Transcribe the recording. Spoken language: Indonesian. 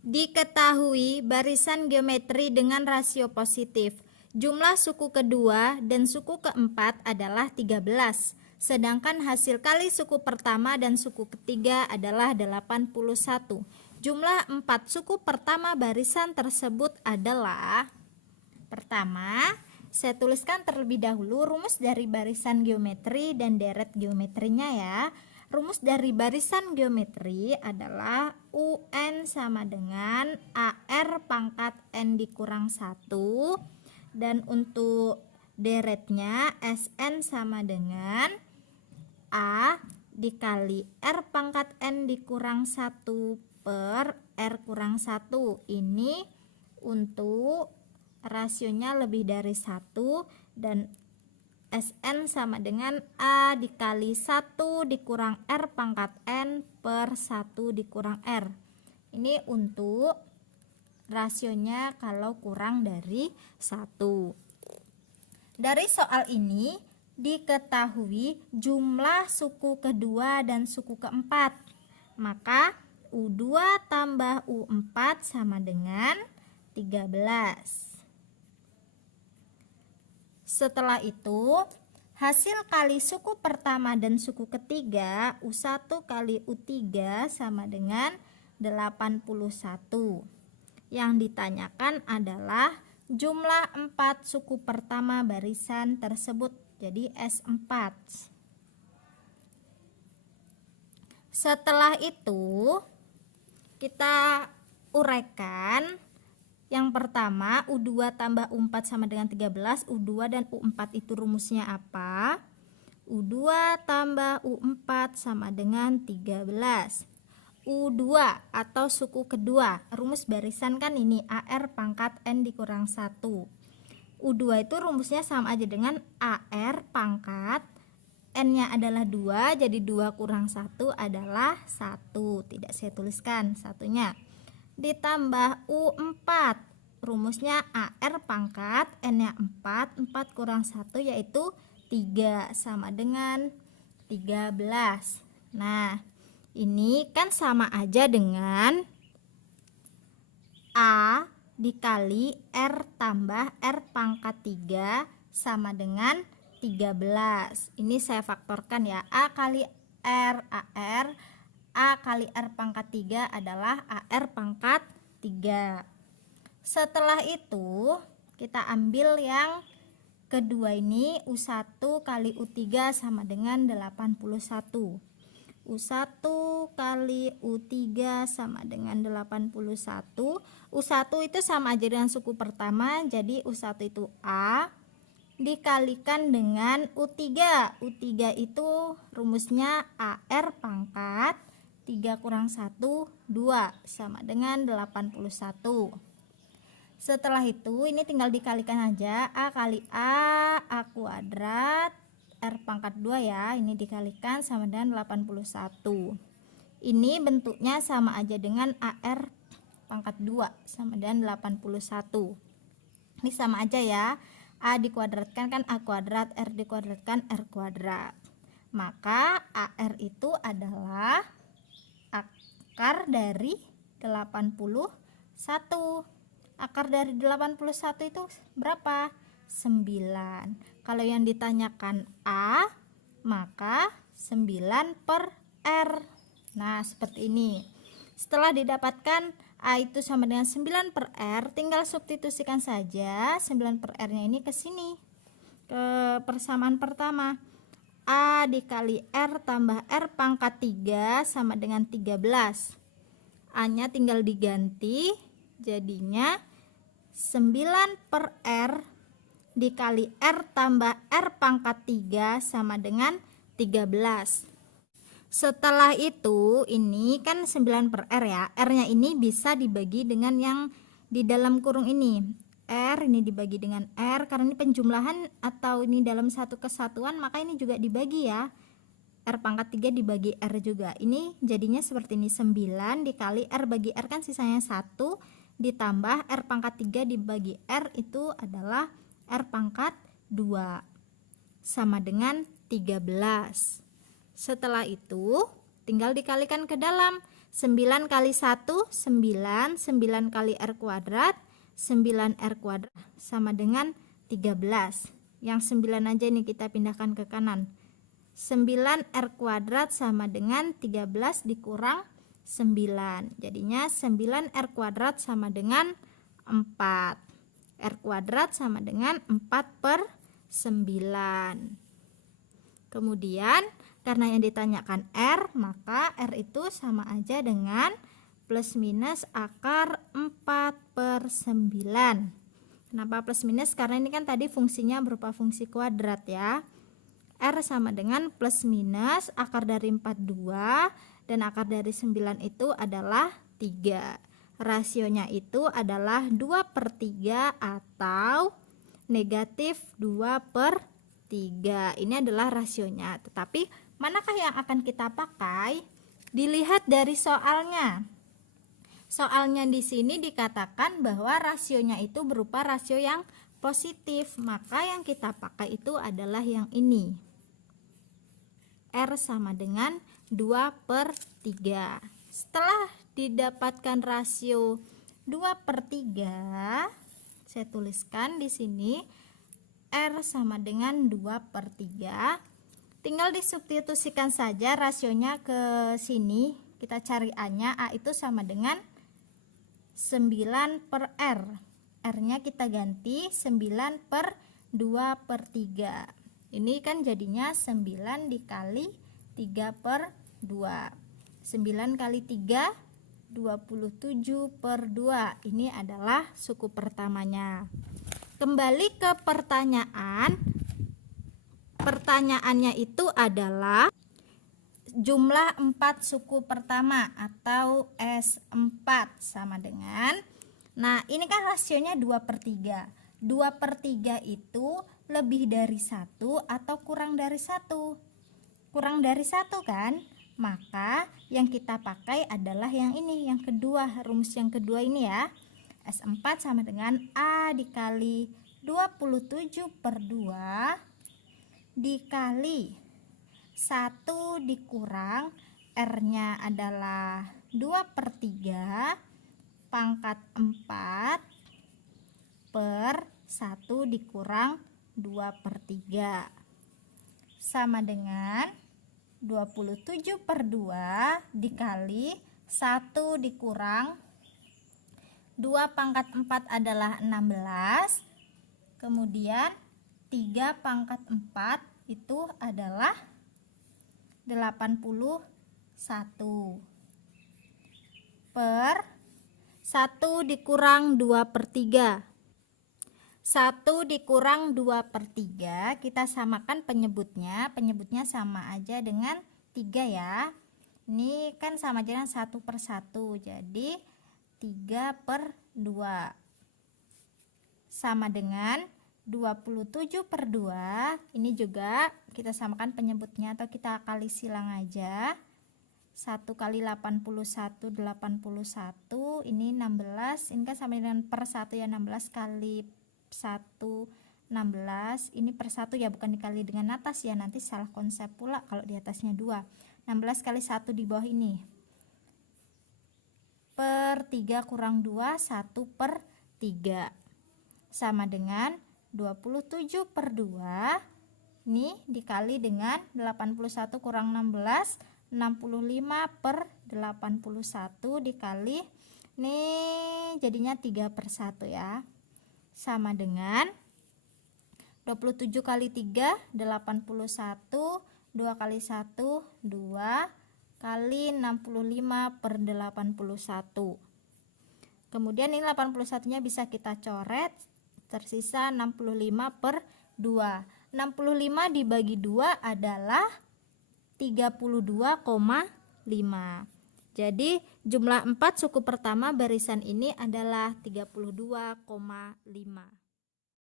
Diketahui barisan geometri dengan rasio positif. Jumlah suku kedua dan suku keempat adalah 13. Sedangkan hasil kali suku pertama dan suku ketiga adalah 81. Jumlah 4 suku pertama barisan tersebut adalah: pertama, saya tuliskan terlebih dahulu rumus dari barisan geometri dan deret geometrinya ya. Rumus dari barisan geometri adalah UN sama dengan AR pangkat N dikurang 1. Dan untuk deretnya SN sama dengan A dikali R pangkat N dikurang 1 per R kurang 1. Ini untuk rasionya lebih dari 1 dan SN sama dengan A dikali 1 dikurang R pangkat N per 1 dikurang R. Ini untuk rasionya kalau kurang dari 1. Dari soal ini diketahui jumlah suku kedua dan suku keempat. Maka U2 tambah U4 sama dengan 13. Setelah itu, hasil kali suku pertama dan suku ketiga U1 kali U3 sama dengan 81. Yang ditanyakan adalah jumlah 4 suku pertama barisan tersebut, jadi S4. Setelah itu, kita uraikan. Yang pertama, U2 tambah U4 sama dengan 13. U2 dan U4 itu rumusnya apa? U2 tambah U4 sama dengan 13. U2 atau suku kedua, rumus barisan kan ini AR pangkat N dikurang 1. U2 itu rumusnya sama aja dengan AR pangkat N-nya adalah 2, jadi 2 kurang 1 adalah 1. Tidak saya tuliskan satunya. Ditambah U4, rumusnya AR pangkat N-nya 4, 4 kurang 1 yaitu 3 sama dengan 13. Nah, ini kan sama aja dengan A dikali R tambah R pangkat 3 sama dengan 13. Ini saya faktorkan ya, A kali R AR, A kali R pangkat 3 adalah AR pangkat 3. Setelah itu kita ambil yang kedua ini, U1 kali U3 sama dengan 81. U1 kali U3 sama dengan 81. U1 itu sama aja dengan suku pertama, jadi U1 itu A dikalikan dengan U3. U3 itu rumusnya AR pangkat 3 kurang 1, 2 sama dengan 81. Setelah itu ini tinggal dikalikan aja, A kali A kuadrat, R pangkat 2 ya, ini dikalikan sama dengan 81. Ini bentuknya sama aja dengan AR pangkat 2 sama dengan 81. Ini sama aja ya, A dikuadratkan kan A kuadrat, R dikuadratkan R kuadrat. Maka AR itu adalah akar dari 81. Akar dari 81 itu berapa? 9. Kalau yang ditanyakan A, maka 9 per R. Nah, seperti ini. Setelah didapatkan A itu sama dengan 9 per R, tinggal substitusikan saja 9 per R nya ini ke sini, ke persamaan pertama. A dikali R tambah R pangkat 3 sama dengan 13. A nya tinggal diganti, jadinya 9 per R dikali R tambah R pangkat 3 sama dengan 13. Setelah itu ini kan 9 per R ya, R nya ini bisa dibagi dengan yang di dalam kurung ini. R ini dibagi dengan R, karena ini penjumlahan atau ini dalam satu kesatuan, maka ini juga dibagi ya. R pangkat 3 dibagi R juga. Ini jadinya seperti ini, 9 dikali R bagi R kan sisanya 1, ditambah R pangkat 3 dibagi R itu adalah R pangkat 2 sama dengan 13. Setelah itu tinggal dikalikan ke dalam, 9 kali 1 9, 9 kali R kuadrat 9 R kuadrat sama dengan 13. Yang 9 aja nih kita pindahkan ke kanan. 9 R kuadrat sama dengan 13 dikurang 9. Jadinya 9 R kuadrat sama dengan 4. R kuadrat sama dengan 4/9. Kemudian karena yang ditanyakan R, maka R itu sama aja dengan plus minus akar 4/9. Kenapa plus minus? Karena ini kan tadi fungsinya berupa fungsi kuadrat ya. R sama dengan plus minus akar dari 42 dan akar dari 9 itu adalah 3. Rasionya itu adalah 2/3 atau negatif 2/3. Ini adalah rasionya. Tetapi manakah yang akan kita pakai? Dilihat dari soalnya. Soalnya di sini dikatakan bahwa rasionya itu berupa rasio yang positif. Maka yang kita pakai itu adalah yang ini. R sama dengan 2/3. Setelah didapatkan rasio 2/3, saya tuliskan di sini R sama dengan 2/3. Tinggal disubstitusikan saja rasionya ke sini. Kita cari A-nya. A itu sama dengan 9/R. R-nya kita ganti 9/2/3. Ini kan jadinya 9 dikali 3/2. 9 kali 3 27/2. Ini adalah suku pertamanya. Kembali ke pertanyaan. Pertanyaannya itu adalah jumlah 4 suku pertama atau S4 sama dengan, nah ini kan rasionya 2/3. 2/3 itu lebih dari 1 atau kurang dari 1? Kurang dari 1 kan? Maka yang kita pakai adalah yang ini, yang kedua, rumus yang kedua ini ya. S4 sama dengan A dikali 27/2 dikali 1 dikurang R-nya adalah 2/3 pangkat 4 per 1 dikurang 2/3 sama dengan 27/2 dikali 1 dikurang 2 pangkat 4 adalah 16, kemudian 3 pangkat 4 itu adalah 81 per 1 dikurang 2/3. 1 dikurang 2/3 kita samakan penyebutnya. Penyebutnya sama aja dengan 3 ya. Ini kan sama aja dengan 1/1. Jadi 3/2 sama dengan 27/2. Ini juga kita samakan penyebutnya atau kita kali silang aja. 1 kali 81 81, ini 16, ini kan sama dengan per 1 ya, 16 kali 1 16, ini per 1 ya, bukan dikali dengan atas ya, nanti salah konsep pula kalau di atasnya 2. 16 kali 1 di bawah ini per 3 kurang 2, 1/3 sama dengan 27/2. Ini dikali dengan 81 kurang 16, 65/81 dikali, ini jadinya 3/1 ya, sama dengan 27 kali 3 81, 2 kali 1 2 kali 65/81. Kemudian ini 81 nya bisa kita coret, tersisa 65/2. 65 dibagi 2 adalah 32,5. Jadi jumlah 4 suku pertama barisan ini adalah 32,5.